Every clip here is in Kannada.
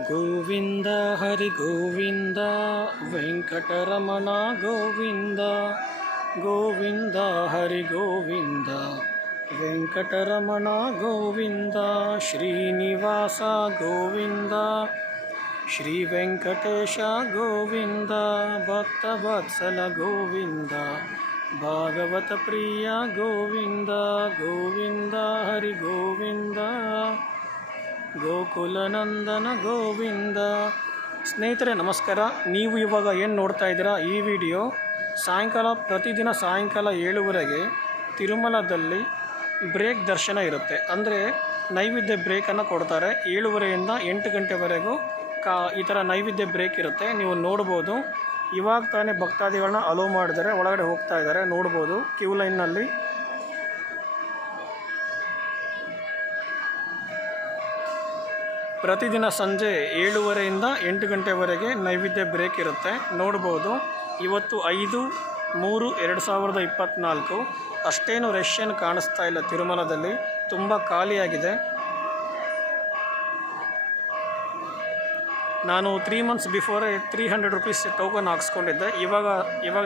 ಗೋವಿಂದ ಹರಿ ಗೋವಿಂದ ವೆಂಕಟರಮಣ ಗೋವಿಂದ ಗೋವಿಂದ ಹರಿ ಗೋವಿಂದ ವೆಂಕಟರಮಣ ಗೋವಿಂದ ಶ್ರೀನಿವಾಸ ಗೋವಿಂದ ಶ್ರೀ ವೆಂಕಟೇಶ ಗೋವಿಂದ ಭಕ್ತವತ್ಸಲ ಗೋವಿಂದ ಭಾಗವತ ಪ್ರಿಯ ಗೋವಿಂದ ಗೋವಿಂದ ಹರಿ ಗೋವಿಂದ ಗೋಕುಲನಂದನ ಗೋವಿಂದ. ಸ್ನೇಹಿತರೆ ನಮಸ್ಕಾರ. ನೀವು ಇವಾಗ ಏನು ನೋಡ್ತಾ ಇದ್ದೀರಾ, ಈ ವಿಡಿಯೋ ಪ್ರತಿದಿನ ಸಾಯಂಕಾಲ 7:30ಗೆ ತಿರುಮಲದಲ್ಲಿ ಬ್ರೇಕ್ ದರ್ಶನ ಇರುತ್ತೆ. ಅಂದರೆ ನೈವೇದ್ಯ ಬ್ರೇಕನ್ನು ಕೊಡ್ತಾರೆ. 7:30ಯಿಂದ 8 ಗಂಟೆವರೆಗೂ ಈ ಥರ ನೈವೇದ್ಯ ಬ್ರೇಕ್ ಇರುತ್ತೆ. ನೀವು ನೋಡ್ಬೋದು. ಇವಾಗ ತಾನೇ ಭಕ್ತಾದಿಗಳನ್ನ ಅಲೋ ಮಾಡಿದರೆ ಒಳಗಡೆ ಹೋಗ್ತಾ ಇದ್ದಾರೆ. ನೋಡ್ಬೋದು ಕ್ಯೂ ಲೈನ್ನಲ್ಲಿ. ಪ್ರತಿದಿನ ಸಂಜೆ 7:30ಯಿಂದ 8 ಗಂಟೆವರೆಗೆ ನೈವೇದ್ಯ ಬ್ರೇಕ್ ಇರುತ್ತೆ. ನೋಡ್ಬೋದು. ಇವತ್ತು 5/3/2024. ಅಷ್ಟೇನು ರಶ್ ಏನು ಕಾಣಿಸ್ತಾ ಇಲ್ಲ. ತಿರುಮಲದಲ್ಲಿ ತುಂಬ ಖಾಲಿಯಾಗಿದೆ. ನಾನು 3 ಮಂತ್ಸ್ ಬಿಫೋರೇ 300 ರೂಪೀಸ್ ಟೋಕನ್ ಹಾಕ್ಸ್ಕೊಂಡಿದ್ದೆ. ಇವಾಗ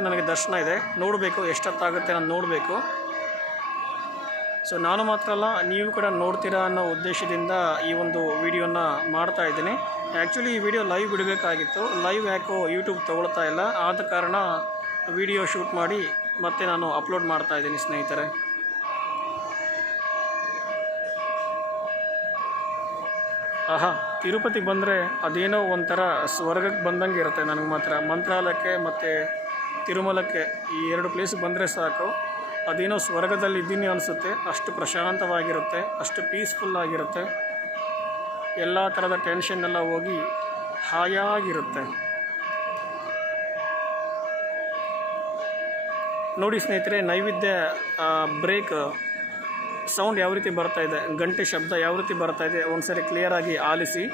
ನನಗೆ ದರ್ಶನ ಇದೆ. ನೋಡಬೇಕು ಎಷ್ಟೊತ್ತಾಗುತ್ತೆ ನಾನು ನೋಡಬೇಕು. ಸೊ ನಾನು ಮಾತ್ರ ಅಲ್ಲ, ನೀವು ಕೂಡ ನೋಡ್ತೀರಾ ಅನ್ನೋ ಉದ್ದೇಶದಿಂದ ಈ ಒಂದು ವಿಡಿಯೋನ ಮಾಡ್ತಾ ಇದ್ದೀನಿ. ಆ್ಯಕ್ಚುಲಿ ಈ ವಿಡಿಯೋ ಲೈವ್ ಬಿಡಬೇಕಾಗಿತ್ತು. ಲೈವ್ ಯಾಕೋ ಯೂಟ್ಯೂಬ್ ತೊಗೊಳ್ತಾ ಇಲ್ಲ. ಆದ ಕಾರಣ ವಿಡಿಯೋ ಶೂಟ್ ಮಾಡಿ ಮತ್ತೆ ನಾನು ಅಪ್ಲೋಡ್ ಮಾಡ್ತಾ ಇದ್ದೀನಿ ಸ್ನೇಹಿತರೆ. ಆಹಾ, ತಿರುಪತಿಗೆ ಬಂದರೆ ಅದೇನೋ ಒಂಥರ ಸ್ವರ್ಗಕ್ಕೆ ಬಂದಂಗೆ ಇರುತ್ತೆ ನನಗೆ ಮಾತ್ರ. ಮಂತ್ರಾಲಯಕ್ಕೆ ಮತ್ತು ತಿರುಮಲಕ್ಕೆ ಈ 2 ಪ್ಲೇಸಿಗೆ ಬಂದರೆ ಸಾಕು, ಅದೇನೋ ಸ್ವರ್ಗದಲ್ಲಿ ಇದ್ದೀನಿ ಅನಿಸುತ್ತೆ. ಅಷ್ಟು ಪ್ರಶಾಂತವಾಗಿರುತ್ತೆ, ಅಷ್ಟು ಪೀಸ್ಫುಲ್ ಆಗಿರುತ್ತೆ. ಎಲ್ಲ ಥರದ ಟೆನ್ಷನ್ ಎಲ್ಲ ಹೋಗಿ ಹಾಯಾಗಿರುತ್ತೆ. ನೋಡಿ ಸ್ನೇಹಿತರೆ, ನೈವೇದ್ಯ ಬ್ರೇಕ್ ಸೌಂಡ್ ಯಾವ ರೀತಿ ಬರ್ತಾಯಿದೆ, ಗಂಟೆ ಶಬ್ದ ಯಾವ ರೀತಿ ಬರ್ತಾಯಿದೆ ಒಂದ್ಸರಿ ಕ್ಲಿಯರಾಗಿ ಆಲಿಸಿ.